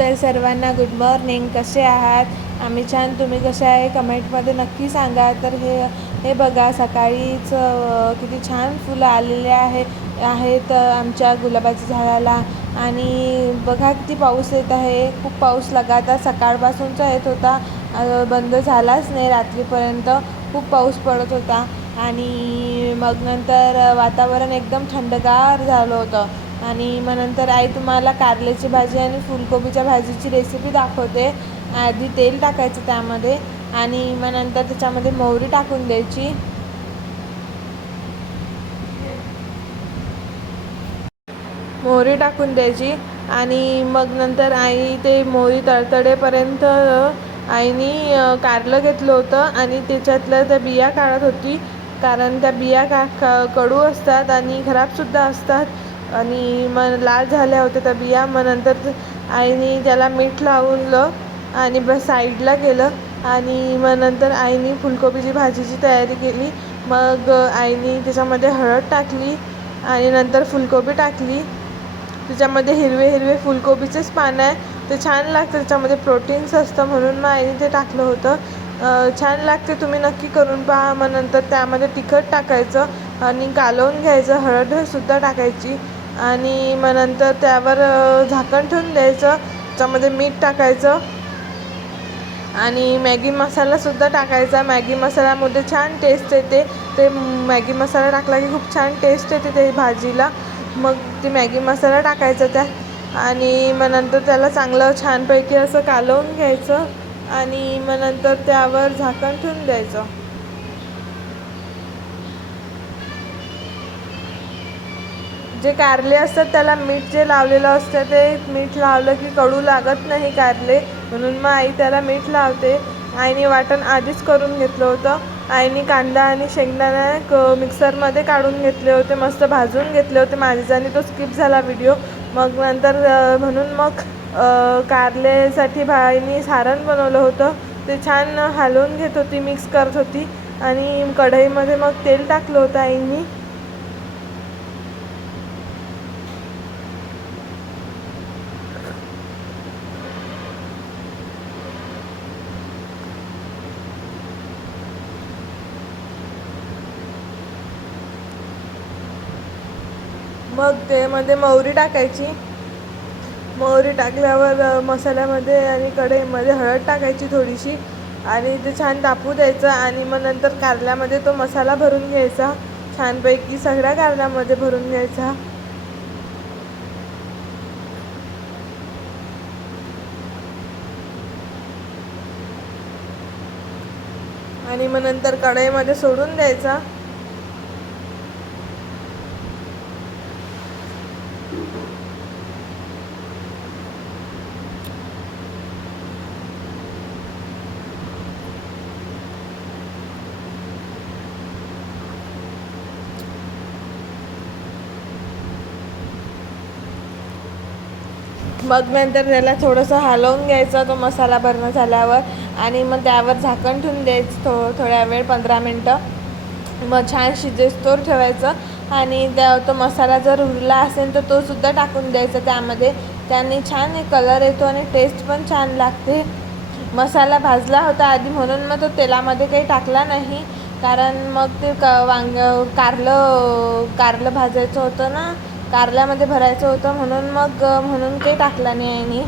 तर सर्वांना good morning. कसे आहात? आम्ही छान. तुम्ही कसे आहे कमेंटमध्ये नक्की सांगा. तर हे बघा सकाळीच किती छान फुलं आलेले आहेत आमच्या गुलाबाच्या झाडाला. आणि बघा किती पाऊस येत आहे. खूप पाऊस लगातार सकाळपासूनचा येत होता, बंद झालाच नाही. रात्रीपर्यंत खूप पाऊस पडत होता. आणि मग नंतर वातावरण एकदम थंडगार झालं होतं. आणि मग नंतर आई तुम्हाला कारल्याची भाजी आणि फुलकोबीच्या भाजीची रेसिपी दाखवते. आधी तेल टाकायचं त्यामध्ये, आणि मग नंतर त्याच्यामध्ये मोहरी टाकून द्यायची. मोहरी टाकून द्यायची आणि मग नंतर आई ते मोहरी तडतडेपर्यंत आईनी कारलं घेतलं होतं आणि त्याच्यातल्या त्या बिया काढत होती. कारण त्या बिया कडू असतात आणि खराबसुद्धा असतात. आणि मग लाल झाल्या होत्या त्या बिया. मग नंतर आईने त्याला मीठ लावलं आणि बस साईडला केलं. आणि मग नंतर आईने फुलकोबीची भाजीची तयारी केली. मग आईने त्याच्यामध्ये हळद टाकली आणि नंतर फुलकोबी टाकली. त्याच्यामध्ये हिरवे फुलकोबीचेच पानं आहे, ते छान लागतं. त्याच्यामध्ये प्रोटीन्स असतं म्हणून मग आईने ते टाकलं होतं. छान लागते, तुम्ही नक्की करून पहा. मग नंतर त्यामध्ये तिखट टाकायचं आणि कालवून घ्यायचं. हळदसुद्धा टाकायची आणि मग नंतर त्यावर झाकण ठेवून द्यायचं. त्याच्यामध्ये मीठ टाकायचं आणि मॅगी मसालासुद्धा टाकायचा. मॅगी मसाल्यामध्ये छान टेस्ट येते. ते मॅगी मसाला टाकला की खूप छान टेस्ट येते ते भाजीला. मग ती मॅगी मसाला टाकायचा त्यात आणि मग नंतर त्याला चांगलं छानपैकी असं कालवून घ्यायचं आणि मग नंतर त्यावर झाकण ठेवून द्यायचं. जे कारले असतात त्याला मीठ जे लावलेलं असतं, ते मीठ लावलं की कडू लागत नाही कारले, म्हणून मग आई त्याला मीठ लावते. आईने वाटण आधीच करून घेतलं होतं. आईने कांदा आणि शेंगदाणा मिक्सरमध्ये काढून घेतले होते, मस्त भाजून घेतले होते. माझ्याने तो स्किप झाला व्हिडिओ. मग नंतर म्हणून मग कारलेसाठी आईने सारण बनवलं होतं. ते छान हलवून घेत होती, मिक्स करत होती आणि कढईमध्ये मग तेल टाकलं होतं आईने. मग त्यामध्ये मोहरी टाकायची. मोहरी टाकल्यावर मसाल्यामध्ये आणि कढईमध्ये हळद टाकायची थोडीशी आणि ते छान तापू द्यायचं. आणि मग नंतर कारल्यामध्ये तो मसाला भरून घ्यायचा, छानपैकी सगळ्या कारल्यामध्ये भरून घ्यायचा. आणि मग नंतर कढईमध्ये सोडून द्यायचा. मग नंतर त्याला थोडंसं हलवून घ्यायचं तो मसाला भरणं झाल्यावर आणि मग त्यावर झाकण ठेवून द्यायचं थोड्या वेळ, 15 मिनटं. मग छान शिजेस्तोवर ठेवायचं आणि तो मसाला जर उरला असेल तर तो सुद्धा टाकून द्यायचा त्यामध्ये. त्याने छान कलर येतो आणि टेस्ट पण छान लागते. मसाला भाजला होता आधी म्हणून मग तो तेलामध्ये काही टाकला नाही, कारण मग ते कारलं भाजायचं होतं ना, कारल्यामध्ये भरायचं होतं, म्हणून काही टाकला नाही आणि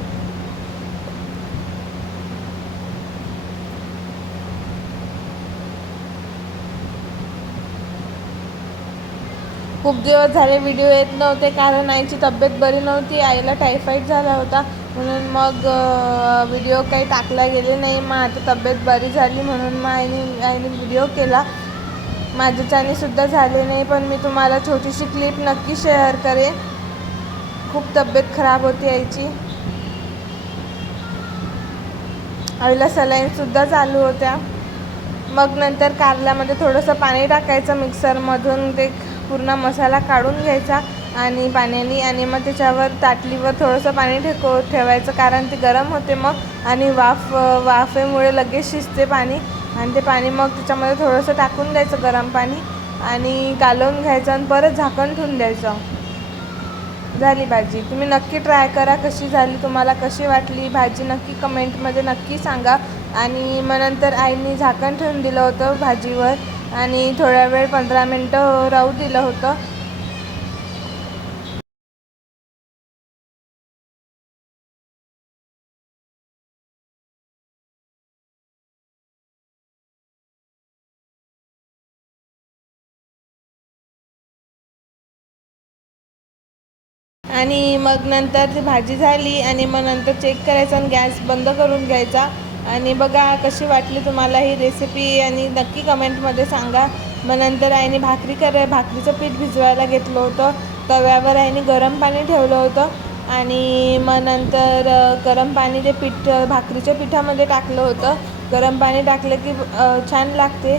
खूप दिवस झाले व्हिडिओ येत नव्हते, कारण आईची तब्येत बरी नव्हती. आईला टायफॉईड झाला होता, म्हणून मग व्हिडिओ काही टाकला गेले नाही. मग आता तब्येत बरी झाली म्हणून मग आईने व्हिडिओ केला. माझ्याच्यानेसुद्धा झाले नाही, पण मी तुम्हाला छोटीशी क्लिप नक्की शेअर करेन. खूप तब्येत खराब होती आईची. आईला सलाईनसुद्धा चालू होत्या. मग नंतर कारल्यामध्ये थोडंसं पाणी टाकायचं मिक्सरमधून, ते पूर्ण मसाला काढून घ्यायचा आणि पाण्याने, आणि मग त्याच्यावर ताटलीवर थोडंसं पाणी ठेवायचं, कारण ते गरम होते मग, आणि वाफेमुळे लगेच शिजते पाणी. आणि ते पाणी मग त्याच्यामध्ये थोडंसं टाकून द्यायचं गरम पाणी आणि कालवून घ्यायचं आणि परत झाकण ठेवून द्यायचं. झाली भाजी. तुम्ही नक्की ट्राय करा कशी झाली, तुम्हाला कशी वाटली भाजी नक्की कमेंटमध्ये नक्की सांगा. आणि मग नंतर आईने झाकण ठेवून दिलं होतं भाजीवर आणि थोडा वेळ 15 मिनटं राहू दिलं होतं. आणि मग नंतर ती भाजी झाली आणि मग नंतर चेक करायचा आणि गॅस बंद करून घ्यायचा. आणि बघा कशी वाटली तुम्हाला ही रेसिपी आणि नक्की कमेंटमध्ये सांगा. मग नंतर आईने भाकरीचं पीठ भिजवायला घेतलं होतं. तव्यावर आईने गरम पाणी ठेवलं होतं आणि मग नंतर गरम पाणी ते भाकरीच्या पिठामध्ये टाकलं होतं. गरम पाणी टाकलं की छान लागते.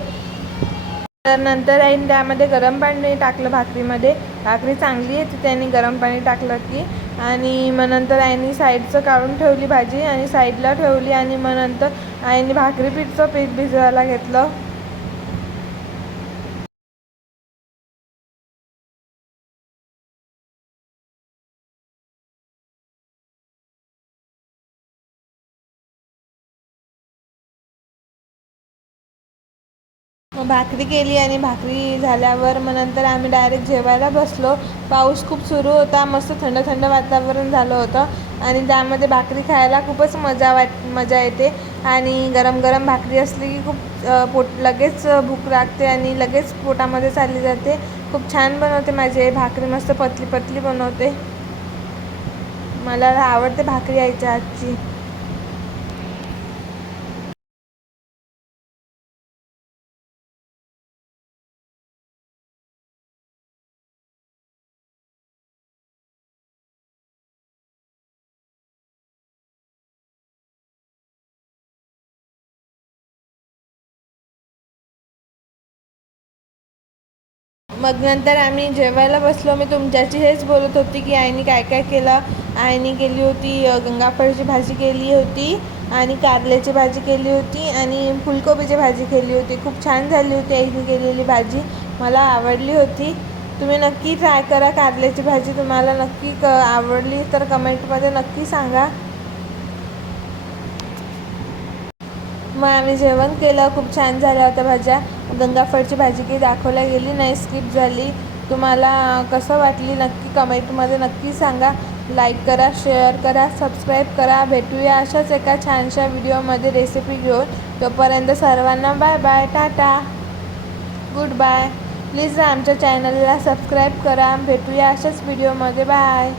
तर नंतर आईने त्यामध्ये गरम पाणी टाकलं भाकरीमध्ये. भाकरी चांगली येते त्याने गरम पाणी टाकलं की. आणि मग नंतर आईने साईडचं काढून ठेवली भाजी आणि साईडला ठेवली. आणि मग नंतर आईने भाकरीचं पीठ भिजवायला घेतलं. मग भाकरी केली आणि भाकरी झाल्यावर मग नंतर आम्ही डायरेक्ट जेवायला बसलो. पाऊस खूप सुरू होता, मस्त थंड थंड वातावरण झालं होतं आणि त्यामध्ये भाकरी खायला खूपच मजा येते. आणि गरम गरम भाकरी असली की खूप लगेच भूक लागते आणि लगेच पोटामध्ये चालली जाते. खूप छान बनवते माझी भाकरी, मस्त पतली पतली बनवते. मला आवडते भाकरी आईच्या हातची. मग नंतर आम्ही जेवायला बसलो. मी तुमच्याशी हेच बोलत होती की आईने काय काय केलं. आईने केली होती गंगाफळची भाजी केली होती आणि कारल्याची भाजी केली होती आणि फुलकोबीची भाजी केली होती. खूप छान झाली होती आईने केलेली भाजी, मला आवडली होती. तुम्ही नक्की ट्राय करा कारल्याची भाजी. तुम्हाला नक्की आवडली तर कमेंटमध्ये नक्की सांगा. मग आम्ही जेवण केलं. खूप छान झाल्या होत्या भाज्या. गंगाफळची भाजी काही दाखवल्या गेली नाही, स्किप झाली. तुम्हाला कसं वाटली नक्की कमेंटमध्ये नक्की सांगा. लाईक करा, शेअर करा, सबस्क्राईब करा. भेटूया अशाच एका छानशा व्हिडिओमध्ये रेसिपी घेऊन. तोपर्यंत सर्वांना bye bye, tata, goodbye. Please आमच्या चॅनलला सबस्क्राईब करा. भेटूया अशाच व्हिडिओमध्ये. बाय.